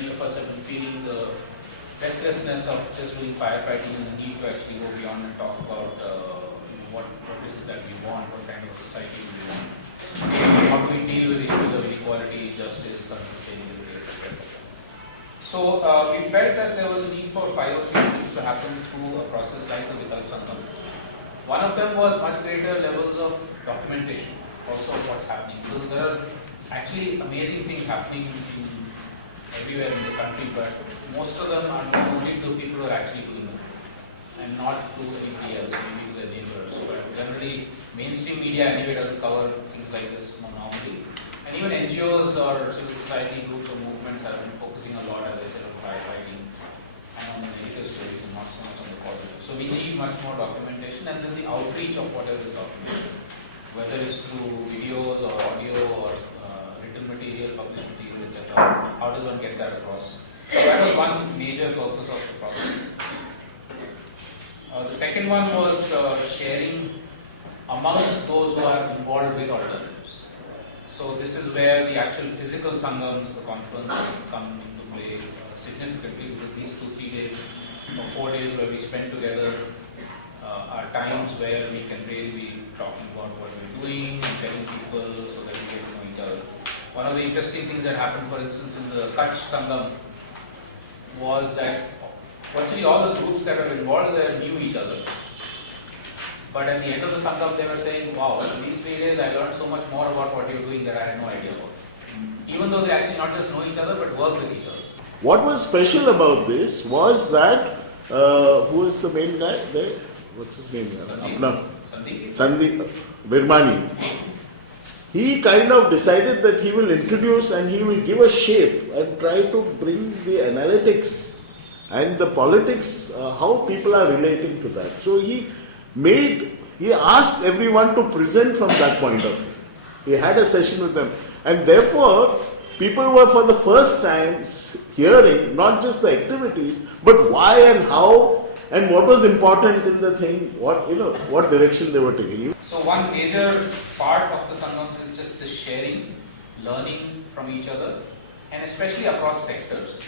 many of us have been feeling the restlessness of just doing firefighting and the need to actually go beyond and talk about what is it that we want, what kind of society we want, how do we deal with issues of inequality, justice, and sustainability, etc. So we felt that there was a need for 5 or 6 things to happen through a process like the Vikalp Sangam. One of them was much greater levels of documentation, also of what's happening. So there are actually amazing things happening everywhere in the country, but most of them are known only to people who are actually doing it, and not to anybody else, maybe to their neighbors. But generally, mainstream media anyway doesn't cover things like this normally. And even NGOs or civil society groups or movements have been focusing a lot, as I said, on firefighting and on the negative stories and not so much on the positive. So we need much more documentation, and then the outreach of whatever is documented, whether it's through videos or audio or written material, published material, etc. How does one get that across? So that was one major purpose of the process. The second one was sharing amongst those who are involved with alternatives. So this is where the actual physical sangams, the conferences, come into play significantly, because these 2-3 days or 4 days where we spend together are times where we can really be talking about what we're doing and telling people so that we get to know each other. One of the interesting things that happened, for instance, in the Kutch Sangam was that virtually all the groups that were involved there knew each other. But at the end of the Sangam, they were saying, wow, in these 3 days I learned so much more about what you're doing that I had no idea about. Even though they actually not just know each other, but work with each other. What was special about this was that, who was the main guy there? What's his name? Sandeep Virmani. He kind of decided that he will introduce and he will give a shape and try to bring the analytics and the politics, how people are relating to that. So he asked everyone to present from that point of view. He had a session with them, and therefore people were for the first time hearing not just the activities, but why and how and what was important in the thing, what direction they were taking. So one major part of the Sangams is just the sharing, learning from each other, and especially across sectors.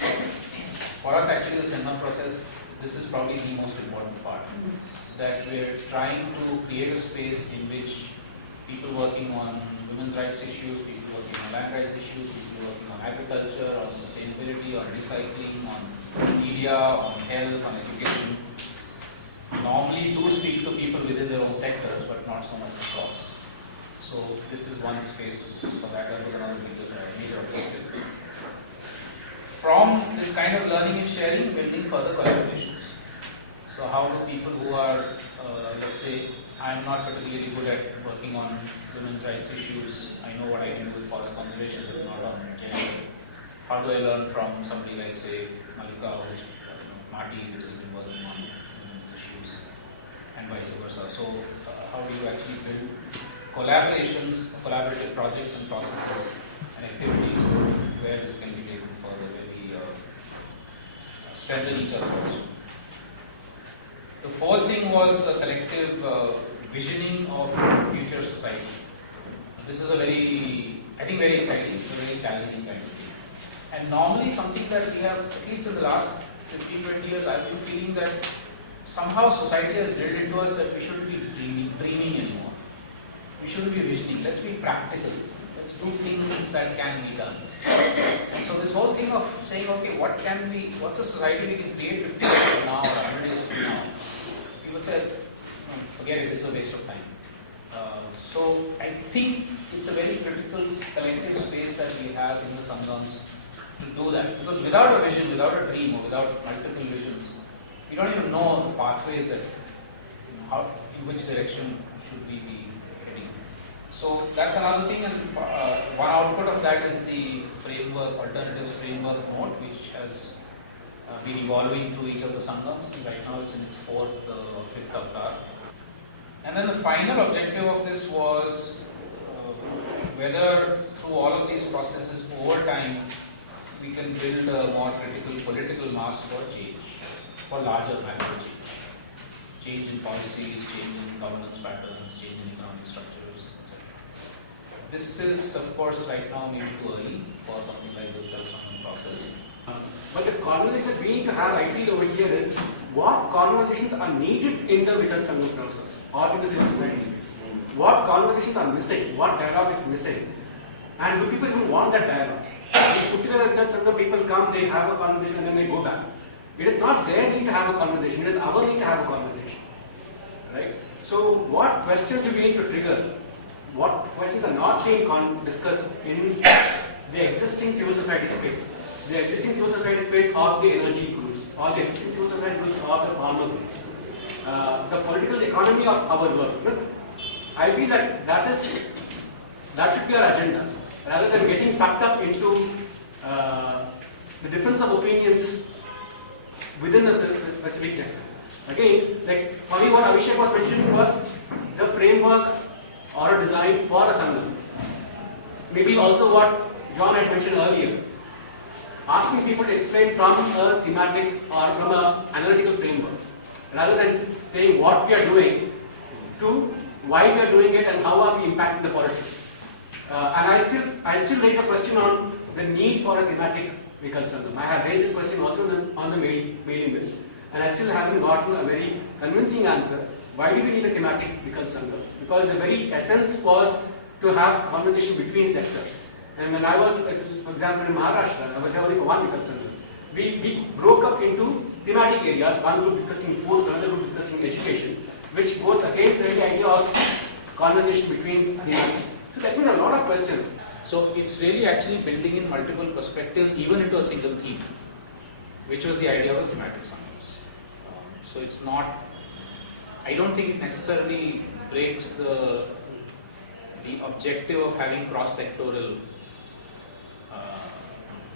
For us actually the Sangam process, this is probably the most important part. That we're trying to create a space in which people working on women's rights issues, people working on land rights issues, people working on agriculture, on sustainability, on recycling, on media, on health, on education, normally do speak to people within their own sectors, but not so much across. So this is one space for that. That was another major objective. From this kind of learning and sharing, building further collaborations. So how do people who are, let's say, I'm not particularly good at working on women's rights issues, I know what I can do with forest conservation, but not on gender. How do I learn from somebody like, say, Malika, who's Marty, which has been working on women's issues, and vice versa. So how do you actually build collaborations, collaborative projects and processes and activities where this can be taken further, where we strengthen each other also. The fourth thing was a collective visioning of future society. This is a very exciting, very challenging kind of thing. And normally something that we have, at least in the last 15-20 years, I've been feeling that somehow society has drilled into us that we shouldn't be dreaming anymore. We shouldn't be visioning. Let's be practical. Let's do things that can be done. And so this whole thing of saying, okay, what's a society we can create 50 years from now or 100 years from now? People say, forget it, it's a waste of time. So I think it's a very critical collective space that we have in the Sangams to do that. Because without a vision, without a dream, or without multiple visions, we don't even know the pathways that, in which direction should we be heading. So that's another thing, and one output of that is the framework, alternatives framework note, which has been evolving through each of the Sangams, and right now it's in its 4th or 5th avatar. And then the final objective of this was whether through all of these processes over time we can build a more critical political mass for change, for larger macro change. Change in policies, change in governance patterns, change in economic structures, etc. This is, of course, right now maybe too early for something like the Vikalp Sangam process. But the conversation that we need to have, I feel over here, is what conversations are needed in the Vikalp Sangam process or in the civil society space. What conversations are missing? What dialogue is missing? And do people even want that dialogue? We put together Vikalp Sangam, people come, they have a conversation and then they go back. It is not their need to have a conversation, it is our need to have a conversation. Right? So what questions do we need to trigger? What questions are not being discussed in the existing civil society space? The existing civil society space of the energy groups, or the existing civil society groups of the farmer groups. The political economy of our work. Look, I feel that should be our agenda, rather than getting sucked up into the difference of opinions within the specific sector. Again, like for me, what Abhishek was mentioning was the framework or a design for a Sangam. Maybe also what John had mentioned earlier, asking people to explain from a thematic or from an analytical framework, rather than saying what we are doing to why we are doing it and how are we impacting the politics. And I still raise a question on the need for a thematic Vikalp Sangam. I have raised this question also on the mailing list, and I still haven't gotten a very convincing answer. Why do we need a thematic Vikalp Sangam? Because the very essence was to have conversation between sectors. And when I was, for example, in Maharashtra, I was there only for one Vikalp Sangam. We broke up into thematic areas, one group discussing food, another group discussing education, which goes against the very idea of conversation between thematics. So there have been a lot of questions. So it's really actually building in multiple perspectives even into a single theme, which was the idea of thematic sangams. So it's not, I don't think it necessarily breaks the objective of having cross-sectoral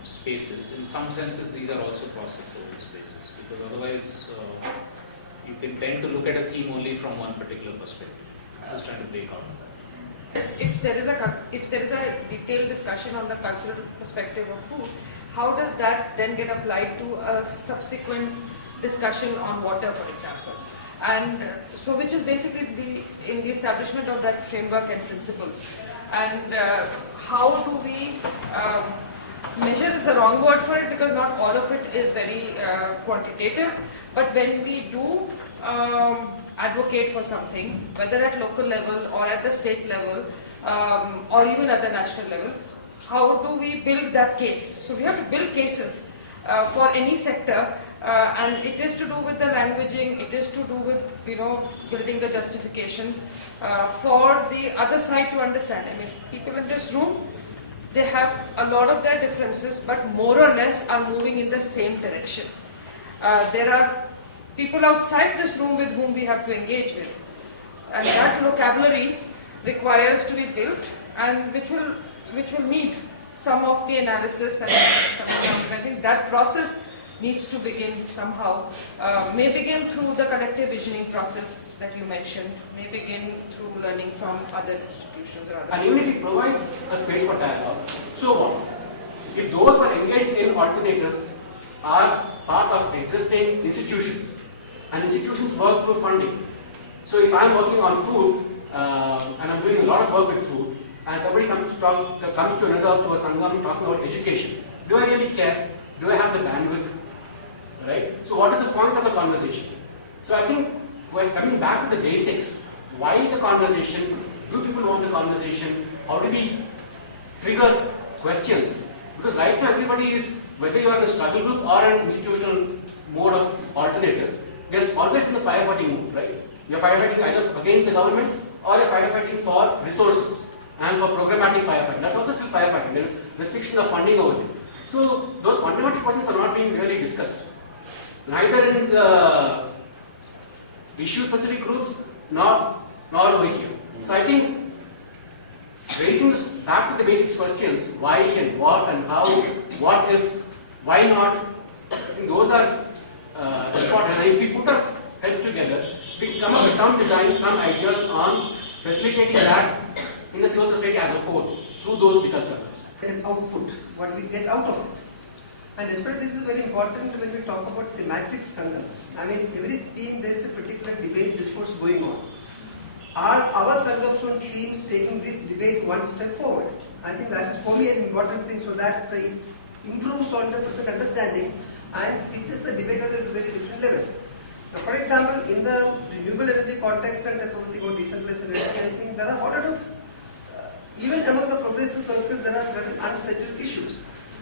spaces. In some senses, these are also cross-sectoral spaces, because otherwise you can tend to look at a theme only from one particular perspective. I'm just trying to break out of that. If there is a detailed discussion on the cultural perspective of food, how does that then get applied to a subsequent discussion on water, for example? And so, which is basically in the establishment of that framework and principles. And how do we measure is the wrong word for it, because not all of it is very quantitative. But when we do advocate for something, whether at local level or at the state level or even at the national level, how do we build that case? So we have to build cases for any sector, and it is to do with the languaging, it is to do with building the justifications for the other side to understand. I mean, people in this room, they have a lot of their differences, but more or less are moving in the same direction. There are people outside this room with whom we have to engage with, and that vocabulary requires to be built, and which will need some of the analysis, and I think that process needs to begin somehow. May begin through the collective visioning process that you mentioned, may begin through learning from other institutions or other. And even if we provide a space for dialogue, so what? If those who are engaged in alternatives are part of existing institutions, and institutions work through funding. So if I'm working on food and I'm doing a lot of work with food, and somebody comes to a Sangam talking about education, do I really care? Do I have the bandwidth? Right? So what is the point of the conversation? So I think we're coming back to the basics. Why the conversation? Do people want the conversation? How do we trigger questions? Because right now everybody is, whether you are in a struggle group or an institutional mode of alternative, we are always in the firefighting mood, right? You are firefighting either against the government or you are firefighting for resources and for programmatic firefighting. That's also still firefighting. There is restriction of funding over there. So those fundamental questions are not being really discussed. Neither in the issue-specific groups nor over here. So I think raising this back to the basics questions, why and what and how, what if, why not, I think those are important. And if we put our heads together, we can come up with some designs, some ideas on facilitating that in the civil society as a whole through those Vikalp Sangams. An output, what we get out of it. And especially this is very important when we talk about thematic Sangams. I mean, every theme there is a particular debate discourse going on. Are our Sangams on themes taking this debate one step forward? I think that is for me an important thing, so that improves on the present understanding and pitches the debate at a very different level. Now, for example, in the renewable energy context and everything about decentralized energy, I think there are a lot of, even among the progressive circles, there are certain unsettled issues.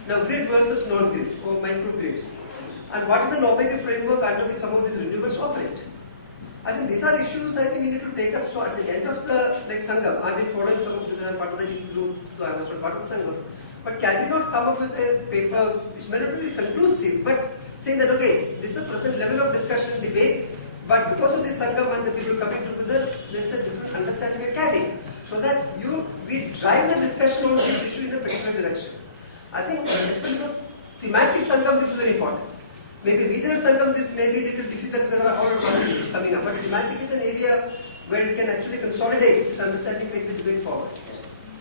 Now, grid versus non-grid or microgrids. And what is the normative framework under which some of these renewables operate? I think these are issues I think we need to take up. So at the end of the Sangam, I've been following some of the part of the E group, so I was not part of the Sangam. But can we not come up with a paper which may not be conclusive, but saying that okay, this is the present level of discussion, debate, but because of this Sangam and the people coming together, there is a different understanding we're carrying. So that we drive the discussion on this issue in a particular direction. I think especially for thematic Sangam, this is very important. Maybe regional Sangam, this may be a little difficult because there are all other issues coming up. But thematic is an area where we can actually consolidate this understanding, take the debate forward.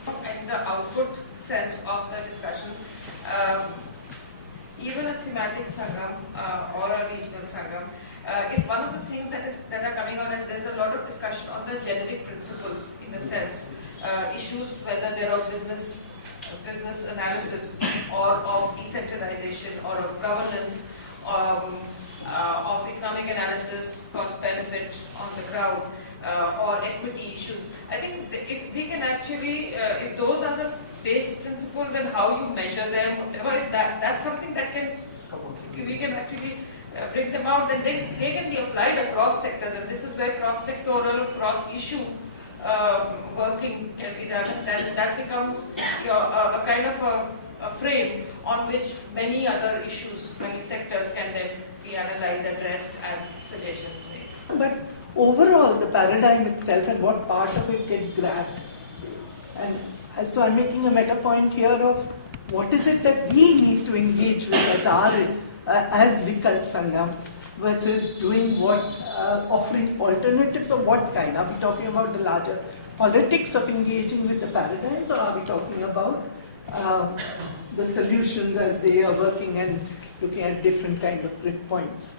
And the output sense of the discussions, even a thematic Sangam or a regional Sangam, if one of the things that are coming out, and there is a lot of discussion on the generic principles in a sense, issues whether they're of business analysis or of decentralization or of governance, of economic analysis, cost benefit on the ground, or equity issues. I think if we can actually, if those are the base principles, then how you measure them, whatever, that's something that we can actually bring them out, then they can be applied across sectors, and this is where cross-sectoral, cross-issue working can be done, and that becomes a kind of a frame on which many other issues, many sectors can then be analyzed, addressed, and suggestions made. But overall, the paradigm itself and what part of it gets grabbed. And so I'm making a meta point here of what is it that we need to engage with as Vikalp Sangam versus doing what, offering alternatives of what kind? Are we talking about the larger politics of engaging with the paradigms, or are we talking about the solutions as they are working and looking at different kind of grid points?